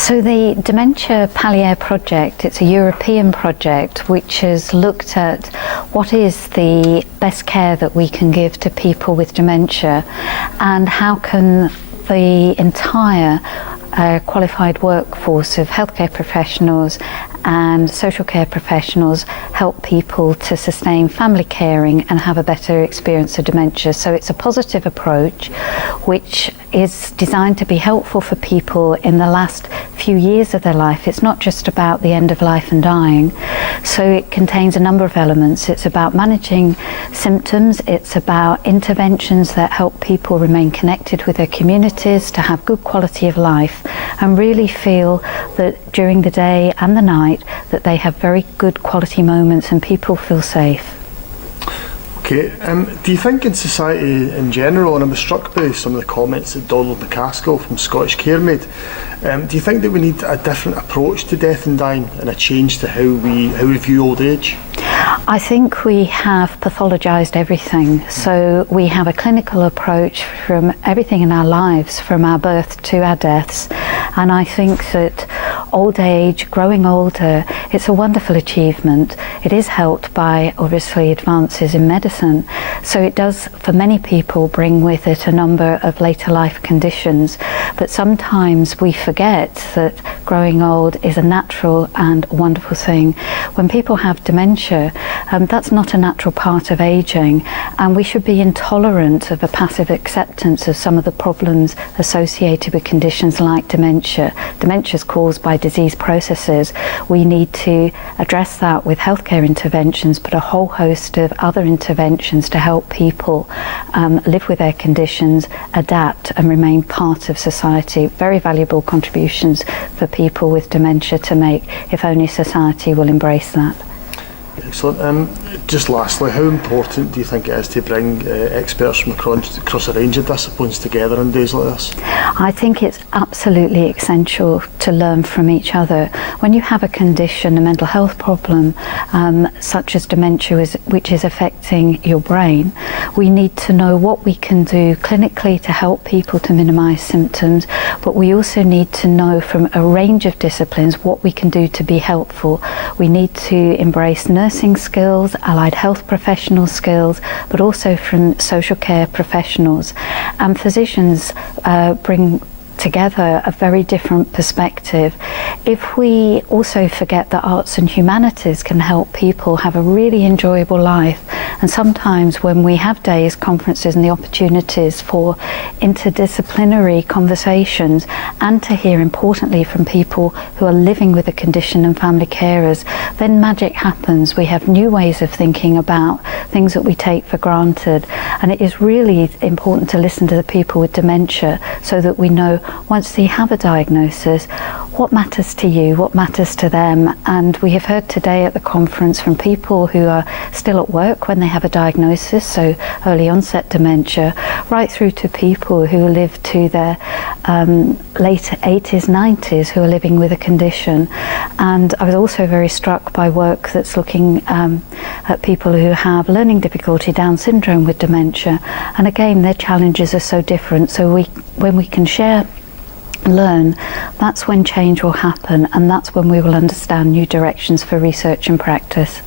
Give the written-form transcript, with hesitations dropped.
So the Dementia Policy project, it's a European project which has looked at what is the best care that we can give to people with dementia and how can the entire qualified workforce of healthcare professionals and social care professionals help people to sustain family caring and have a better experience of dementia. So it's a positive approach which is designed to be helpful for people in the last few years of their life. It's not just about the end of life and dying. So it contains a number of elements. It's about managing symptoms, it's about interventions that help people remain connected with their communities, to have good quality of life and really feel that during the day and the night that they have very good quality moments and people feel safe. Okay, do you think in society in general, and I was struck by some of the comments that Donald McCaskill from Scottish Care made, do you think that we need a different approach to death and dying and a change to how we view old age? I think we have pathologised everything. So we have a clinical approach from everything in our lives, from our birth to our deaths. And I think that old age, growing older, it's a wonderful achievement. It is helped by, obviously, advances in medicine. So it does, for many people, bring with it a number of later life conditions. But sometimes we forget that growing old is a natural and wonderful thing. When people have dementia, that's not a natural part of aging, and we should be intolerant of a passive acceptance of some of the problems associated with conditions like dementia. Dementia is caused by disease processes. We need to address that with healthcare interventions, but a whole host of other interventions to help people live with their conditions, adapt and remain part of society. Very valuable contributions for people with dementia to make, if only society will embrace that. Excellent. Just lastly, how important do you think it is to bring experts from across a range of disciplines together on days like this? I think it's absolutely essential to learn from each other. When you have a condition, a mental health problem, such as dementia, which is affecting your brain, we need to know what we can do clinically to help people to minimise symptoms, but we also need to know from a range of disciplines what we can do to be helpful. We need to embrace nursing skills, allied health professional skills, but also from social care professionals. And physicians bring together a very different perspective. If we also forget that arts and humanities can help people have a really enjoyable life, and sometimes when we have days, conferences and the opportunities for interdisciplinary conversations and to hear importantly from people who are living with a condition and family carers, then magic happens. We have new ways of thinking about things that we take for granted, and it is really important to listen to the people with dementia so that we know once they have a diagnosis, what matters to you, what matters to them. And we have heard today at the conference from people who are still at work when they have a diagnosis, so early onset dementia, right through to people who live to their late 80s, 90s, who are living with a condition. And I was also very struck by work that's looking at people who have learning difficulty, Down syndrome with dementia. And again, their challenges are so different. So when we can share, learn, that's when change will happen, and that's when we will understand new directions for research and practice.